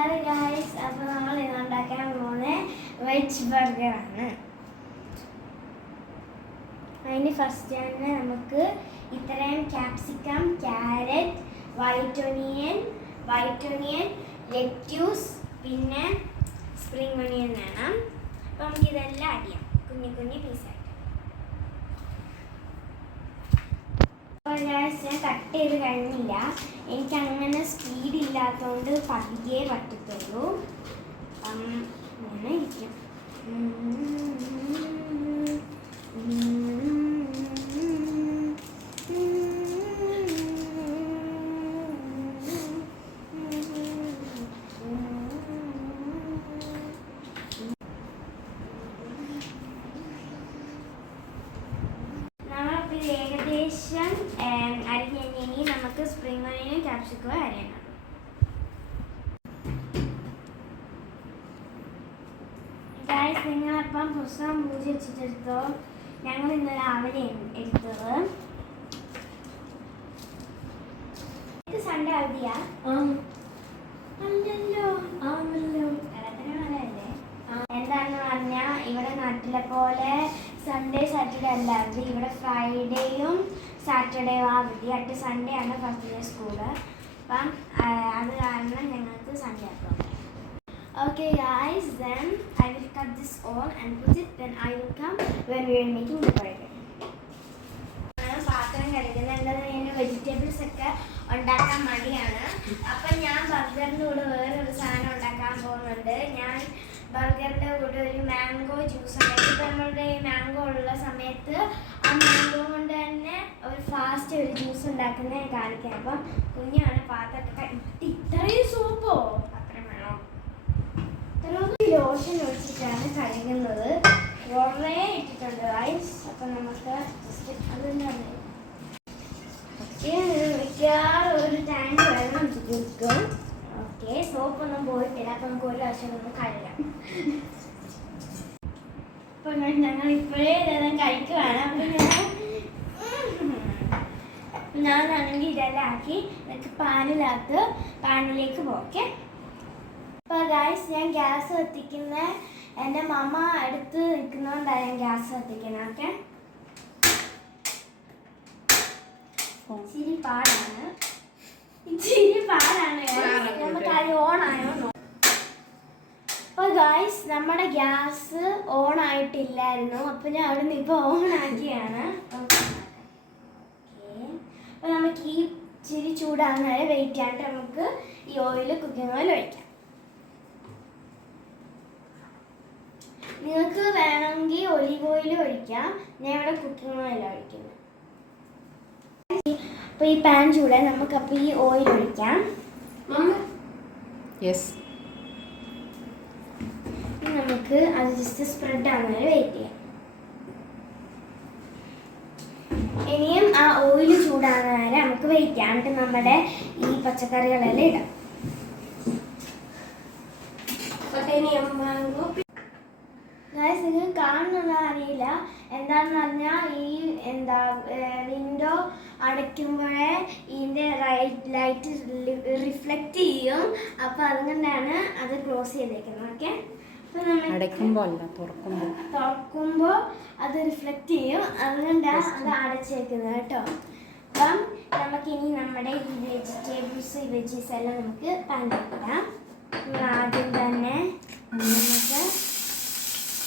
Hello guys, അപ്പോൾ നമ്മൾ ഇന്ന് ഉണ്ടാക്കാൻ പോകുന്ന വെജ് ബർഗറാണ്. അതിന് ഫസ്റ്റ് തന്നെ നമുക്ക് ഇത്രയും capsicum, carrot, white onion, lettuce, പിന്നെ സ്പ്രിംഗ് ഒനിയൻ വേണം. അപ്പോൾ നമുക്കിതെല്ലാം അരിയാം കുഞ്ഞു പീസായിട്ട്. അപ്പോൾ ഞാൻ കട്ട് ചെയ്ത് കഴിഞ്ഞില്ല. എനിക്ക് അങ്ങനെ സ്പീഡ് ഇല്ലാത്തതുകൊണ്ട് പതിയെ പറ്റത്തുള്ളൂ. അങ്ങനെ ഇരിക്കും. ഏകദേശം അരിഞ്ഞി നമുക്ക് സ്പ്രിംഗ് ഒനിയനും ക്യാപ്സിക്കവും അരിയണം. ഗായ്സ്, നിങ്ങളപ്പം പുസ്തകം പൂജ വെച്ചിട്ടെടുത്തോ? ഞങ്ങൾ ഇന്ന് രാവിലെ എടുത്തത്. സൺഡേ അവധിയാ? അല്ലല്ലോ, ആണല്ലോ. മലയല്ലേ? എന്താണെന്ന് പറഞ്ഞാൽ ഇവിടെ നാട്ടിലെ പോലെ സൺഡേ സാറ്റർഡേ അല്ലാതെ ഇവിടെ ഫ്രൈഡേയും സാറ്റർഡേയും അവധി. അടുത്ത സൺഡേ ആണ് ഫസ്റ്റ് ഡേ സ്കൂള്. അപ്പം അത് കാരണം ഞങ്ങൾക്ക് സൺഡേ ആക്കാം. Okay guys, then I will cut this all and put it, then I will come when we are making the burger. പാത്രം കഴുകുന്നുണ്ട്. വെജിറ്റബിൾസ് ഒക്കെ ഉണ്ടാക്കാൻ മടിയാണ്. അപ്പം ഞാൻ ബർഗറിൻ്റെ കൂടെ വേറൊരു സാധനം ഉണ്ടാക്കാൻ പോകുന്നുണ്ട്. ഞാൻ ബർഗറിൻ്റെ കൂടെ ഒരു മാംഗോ ജ്യൂസ് ഉണ്ടാക്കി. ഇപ്പം നമ്മളുടെ മാംഗോ ഉള്ള സമയത്ത് ആ മാംഗോ കൊണ്ട് തന്നെ ഒരു ഫാസ്റ്റ് ഒരു ജ്യൂസ് ഉണ്ടാക്കുന്നത് ഞാൻ കാണിക്കാം. അപ്പം കുഞ്ഞാണ് പാത്രമൊക്കെ ഇത്രയും സോപ്പോ അത്രയും വേണം. ഇത്രയും ലോഷൻ ഒഴിച്ചിട്ടാണ് കഴുകുന്നത്. കുറേ ഇട്ടിട്ടുണ്ട് റൈസ്. അപ്പം നമുക്ക് ജസ്റ്റ് അത് തന്നെയാണ് മിക്കവാറും ഒരു ടാങ്ക് വെള്ളം വെക്കും. ഓക്കെ, സോപ്പൊന്നും പോയിട്ടില്ല. അപ്പം നമുക്ക് ഒരു പ്രാവശ്യം ഒന്ന് കഴുകാം. അപ്പം ഞങ്ങൾ ഇപ്പോഴേ ഇതെല്ലാം കഴിക്കുവാണ്. അപ്പം ഞാനാണെങ്കിൽ ഇതെല്ലാം ആക്കി എന്നിട്ട് പാനിലേക്ക് പോക്കെ. അപ്പോൾ ഗായ്സ്, ഞാൻ ഗ്യാസ് കത്തിക്കുന്ന എൻ്റെ മമ്മ അടുത്ത് നിൽക്കുന്നതുകൊണ്ടാണ് ഞാൻ ഗ്യാസ് കത്തിക്കുന്നത്. ഓക്കെ, ഇച്ചിരി പാടാണ്. നമുക്ക് അത് ഓണായോ? അപ്പോൾ ഗായ്സ്, നമ്മുടെ ഗ്യാസ് ഓൺ ആയിട്ടില്ലായിരുന്നു. അപ്പോൾ ഞാൻ അവിടെ നിന്ന് ഇപ്പോൾ ഓൺ ആക്കിയാണ്. ഓക്കെ, അപ്പോൾ നമുക്ക് ഈ ഇച്ചിരി ചൂടാകുന്ന വരെ വെയിറ്റ് ചെയ്യാണ്ട് നമുക്ക് ഈ കുക്കിംഗ് ഓയിൽ ഒഴിക്കാം. നിങ്ങൾക്ക് വേണമെങ്കിൽ ഒലിവ് ഓയിൽ ഒഴിക്കാം. ഞാൻ ഇവിടെ കുക്കിംഗ് ഓയിലാണ് ഒഴിക്കുന്നത്. അപ്പോൾ ഈ പാൻ ചൂടാൻ നമുക്കപ്പോൾ ഈ ഓയിൽ ഒഴിക്കാം. നമുക്ക് അത് ജസ്റ്റ് സ്പ്രെഡ് ആവുന്ന വരെ വെയിറ്റ് ചെയ്യാം. ഇനിയും ആ ഓയിൽ ചൂടാകുന്ന വരെ നമുക്ക് വെയിറ്റ് ചെയ്യാം. എന്നിട്ട് നമ്മുടെ ഈ പച്ചക്കറികളെല്ലാം ഇടാം. ഗായ്സ്, നിങ്ങൾക്ക് കാണുന്നത് അറിയില്ല. എന്താണെന്ന് പറഞ്ഞാൽ ഈ വിൻഡോ അടയ്ക്കുമ്പോഴേ ഇതിൻ്റെ ലൈറ്റ് റിഫ്ലക്റ്റ് ചെയ്യും. അപ്പോൾ അതുകൊണ്ടാണ് അത് ക്ലോസ് ചെയ്തേക്കുന്നത്. ഓക്കെ, അപ്പോൾ നമ്മൾ തുറക്കുമ്പോൾ അത് റിഫ്ലക്റ്റ് ചെയ്യും. അതുകൊണ്ടാണ് അത് അടച്ചേക്കുന്നത് കേട്ടോ. അപ്പം നമുക്കിനി നമ്മുടെ ഈ വെജീസ് എല്ലാം നമുക്ക് പാനിലിടാം. ആദ്യം തന്നെ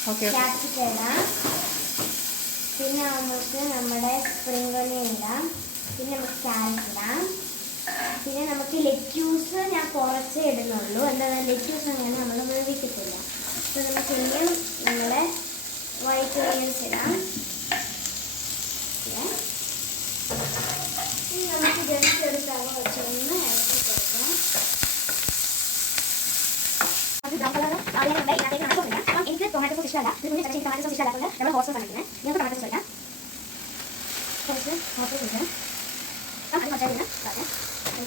നമുക്ക് ക്യാപ്സിക്കം ഇടാം. പിന്നെ നമുക്ക് നമ്മുടെ സ്പ്രിംഗ് ഒനിയൻ ഇടാം. പിന്നെ നമുക്ക് ക്യാരറ്റ് ഇടാം. പിന്നെ നമുക്ക് ലെറ്റ്യൂസ് ഞാൻ കുറച്ചേ ഇടുന്നുള്ളൂ. എന്തായാലും ലെറ്റ്യൂസ് അങ്ങനെ നമ്മൾ വേവിക്കത്തില്ല. അപ്പോൾ നമുക്ക് ഇനിയും നമ്മുടെ വൈറ്റ് ഒനിയൻസ് ഇടാം. ഇനി നമുക്ക് ജസ്റ്റ് ഒരു തവ വെച്ചൊന്ന് ഇറക്കി കൊടുക്കാം. എനിക്ക് ടൊമാറ്റോ സോസ് ഇഷ്ടമല്ല. ഇതിന് ടൊമാറ്റോ സോസ് ഇഷ്ടമല്ലാത്തത് നമ്മൾ ഹോട്ട് സോസ് കാണിക്കുന്നത്. നിങ്ങൾക്ക് ടൊമാറ്റോ സോസ് ഇടാം. കുറച്ച് ഹോട്ട് സോസ് ഇടാം. അത് മസാല ഇനി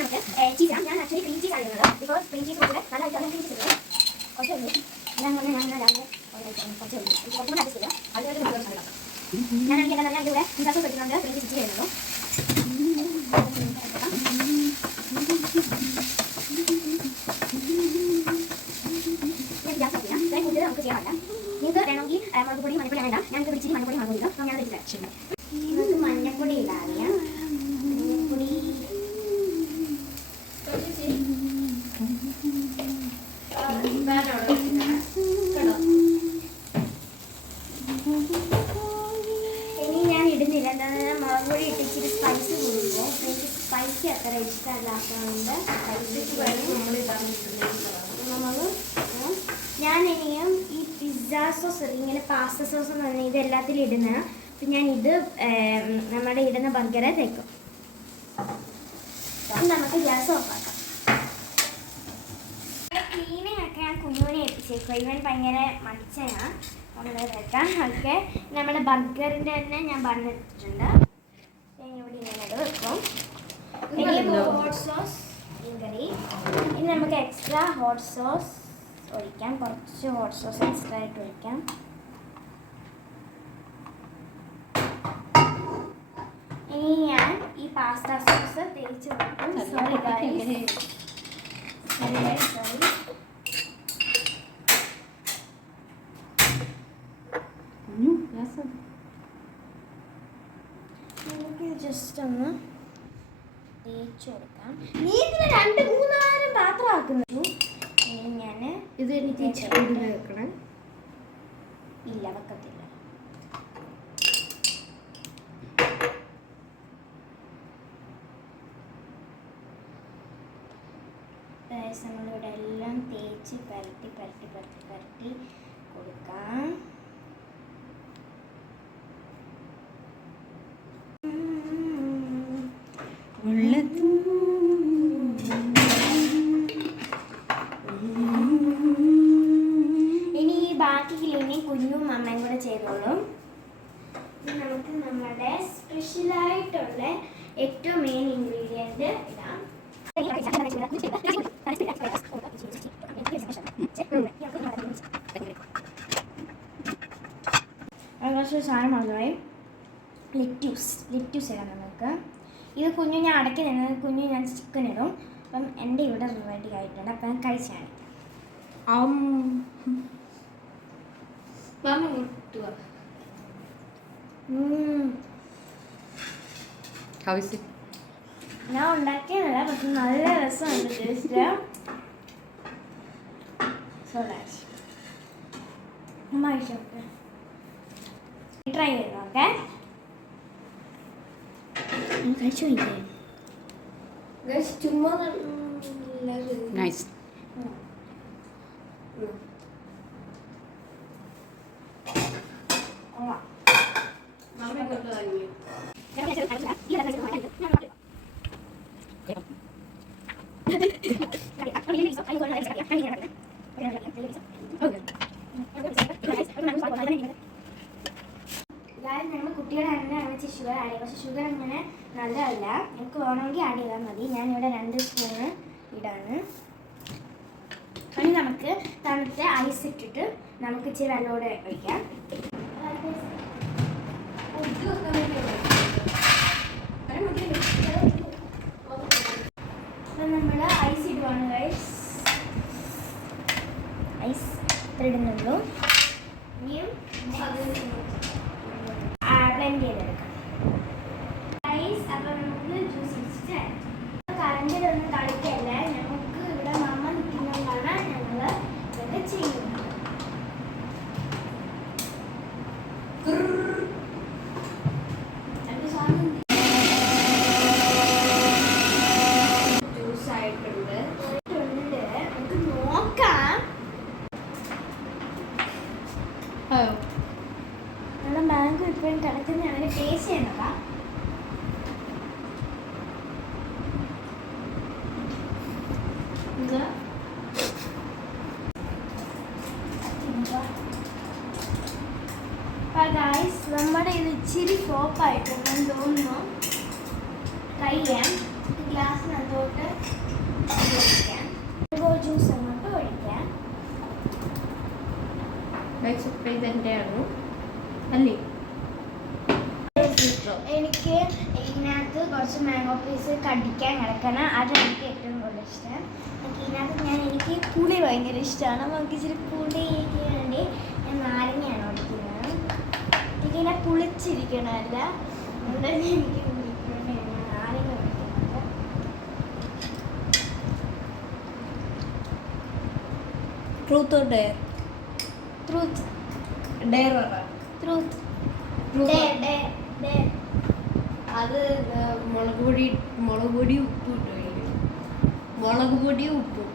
നമുക്ക് ചീസ് ഇടാം. ഞാൻ ആക്ച്വലി ക്രീം ചീസ് ആണ് ഇടുന്നത്. ബിക്കോസ് ക്രീം ചീസ് കൂടെ നല്ല ക്രീം ചീസ് ഇടുന്നത്. കുറച്ച് ഞാൻ രാവിലെ കുറച്ചുകൂടെ അഡ്ജസ്റ്റ് ചെയ്യാം. അതിലൊരു ഞാനാണെങ്കിൽ എന്താ ഇതിൻ്റെ കൂടെ സോസ് എടുക്കുന്നുണ്ട്. ക്രീം ചീസ് ചെയ്യുന്നു. മഞ്ഞപ്പൊടി വേണ്ട, ഞാൻ പിടിച്ചിട്ട് മഞ്ഞപ്പൊടി വാങ്ങുന്നില്ല, അപ്പോൾ ഞാൻ വെച്ചില്ല. നമുക്ക് മഞ്ഞപ്പൊടി ഇടാറിയാം. മഞ്ഞപ്പൊടി ഇനി ഞാൻ ഇടുന്നില്ല. എന്താണെന്ന് മുളക് പൊടി ഇട്ട് ഇച്ചിരി സ്പൈസി കൂടുമ്പോൾ എനിക്ക് സ്പൈസി അത്ര ഇഷ്ടമല്ലാത്തതുകൊണ്ട് ഞാൻ ഇനിയും ഈ പിസ്സ സോസ് ഇങ്ങനെ പാസ്ത സോസ് എന്ന് പറഞ്ഞാൽ ഇതെല്ലാത്തിലും ഇടുന്ന. അപ്പം ഞാൻ ഇത് നമ്മുടെ ഇടുന്ന ബർഗറെ തേക്കും. നമുക്ക് ഗ്യാസ് ഓഫാക്കാം. ക്ലീനിങ് ഒക്കെ ഞാൻ കുഞ്ഞുവിനെ ഏൽപ്പിച്ചേക്കും. ഇവൻ ഭയങ്കര മടിച്ചയാണ്. നമ്മൾ വെക്കാം. ഓക്കെ, നമ്മുടെ ബർഗറിൻ്റെ തന്നെ ഞാൻ പറഞ്ഞിട്ടുണ്ട്. ഞാൻ ഇവിടെ ഇങ്ങനെ വെക്കും. ഹോട്ട് സോസ് കറി. ഇനി നമുക്ക് എക്സ്ട്രാ ഹോട്ട് സോസ് ഒഴിക്കാം. കുറച്ച് ഹോട്ട് സോസ് എക്സ്ട്രാ ആയിട്ട് ഒഴിക്കാം. ഇനി ഞാൻ ഈ പാസ്ത സോസ് തേച്ച് കൊടുക്കും. Sorry guys, sorry. നമുക്ക് ജസ്റ്റ് ഒന്ന് തേച്ച് കൊടുക്കാം. നീ ഇതിന് 2-3 പാത്രം ആക്കുന്നു. ഇനി ഞാൻ ഇത് എനിക്ക് വെക്കണം. ഇല്ല, വെക്കത്തില്ല. നമ്മളിവിടെ എല്ലാം തേച്ച് പരട്ടി കൊടുക്കാം. ഇനി ഈ ബാക്കി ക്ലീനിങ് കുഞ്ഞും അമ്മയും കൂടെ ചെയ്തോളും. നമുക്ക് നമ്മുടെ സ്പെഷ്യലായിട്ടുള്ള ഏറ്റവും മെയിൻ ഇൻഗ്രീഡിയൻറ്റ് ഇടാം. കുറച്ച് സാധനം മാത്രമായി ലിറ്റ്യൂസ് ഇടാം നമുക്ക്. ഇത് കുഞ്ഞു ഞാൻ അടക്കി നിന്നത്, കുഞ്ഞു ഞാൻ ചിക്കൻ ഇടും. അപ്പം എൻ്റെ ഇവിടെ റെഡി ആയിട്ടുണ്ട്. അപ്പം ഞാൻ കഴിച്ചാണ്. ഞാൻ ഉണ്ടാക്കിയതല്ല, പക്ഷെ നല്ല രസമുണ്ട് ടേസ്റ്റ്. So nice. ട്രൈ ചെയ്ത് നോക്കേ. കഴിച്ചു നോക്കിയേ. ചുമ്മാ നൈസ്. ഞങ്ങൾ കുട്ടികളെ അങ്ങനെ ഷുഗർ ആഡ് ചെയ്യും. പക്ഷെ ഷുഗർ അങ്ങനെ നല്ലതല്ല. എനിക്ക് വേണമെങ്കിൽ ആഡ് ചെയ്താൽ മതി. ഞാനിവിടെ 2 സ്പൂണ് ഇടാണ്. ഇനി നമുക്ക് തണുത്ത ഐസ് ഇട്ടിട്ട് നമുക്ക് ഇച്ചിരി വെള്ളമൂടെ ഒഴിക്കാം. അപ്പം നമ്മൾ ഐസ് ഇടുവാണ് ഗൈസ്. ഐസ് ഇടുന്നുള്ളൂ. ഇനിയും ബ്ലെൻഡ് ചെയ്തെടുക്കാം ഐസ്. അപ്പം നമുക്ക് ജ്യൂസ് ഇടിച്ചിട്ട് കറണ്ടിലൊന്നും കളിക്കല്ല. നമുക്ക് ഇവിടെ മമ്മ നിൽക്കുന്നതുകൊണ്ടാണ് ഞങ്ങൾ ഇതൊക്കെ ചെയ്യുന്നത്. മാംഗോ ഇപ്പോഴും കിടക്കുന്ന അങ്ങനെ ടേസ്റ്റ് ചെയ്യണതാ. നമ്മുടെ ഇത് ഇച്ചിരി ഫ്ലോപ്പായിട്ടുണ്ടെന്ന് തോന്നുന്നു. ട്രൈ ചെയ്യാം. ഗ്ലാസ്സിനകത്തോട്ട് ഒഴിക്കാം. ജ്യൂസ് അങ്ങോട്ട് ഒഴിക്കാം. ഇതെൻ്റെ ആണ് അല്ലേ? എനിക്ക് ഇതിനകത്ത് കുറച്ച് മാംഗോ പീസ് കടിക്കാൻ കിടക്കണം. അതെനിക്ക് ഏറ്റവും കൂടുതൽ ഇഷ്ടം. എനിക്ക് പുളി ഭയങ്കര ഇഷ്ടമാണ്. നമുക്ക് ഇച്ചിരി പുളിക്ക് വേണ്ടി ഞാൻ നാരങ്ങയാണ് ഒഴിക്കുന്നത്. ഇങ്ങനെ പുളിച്ചിരിക്കണമല്ല. അതുകൊണ്ട് തന്നെ എനിക്ക് കുടിക്കണേ ആരെങ്കിലും കുടിക്കുന്നുണ്ട്. Truth or dare? Truth. Dare പറ. ട്രൂത്ത്. Truth. ഡേ ഡേ ഡേ. അത് മുളക് പൊടി ഉപ്പ് ഇട്ടു. മുളക് പൊടി ഉപ്പും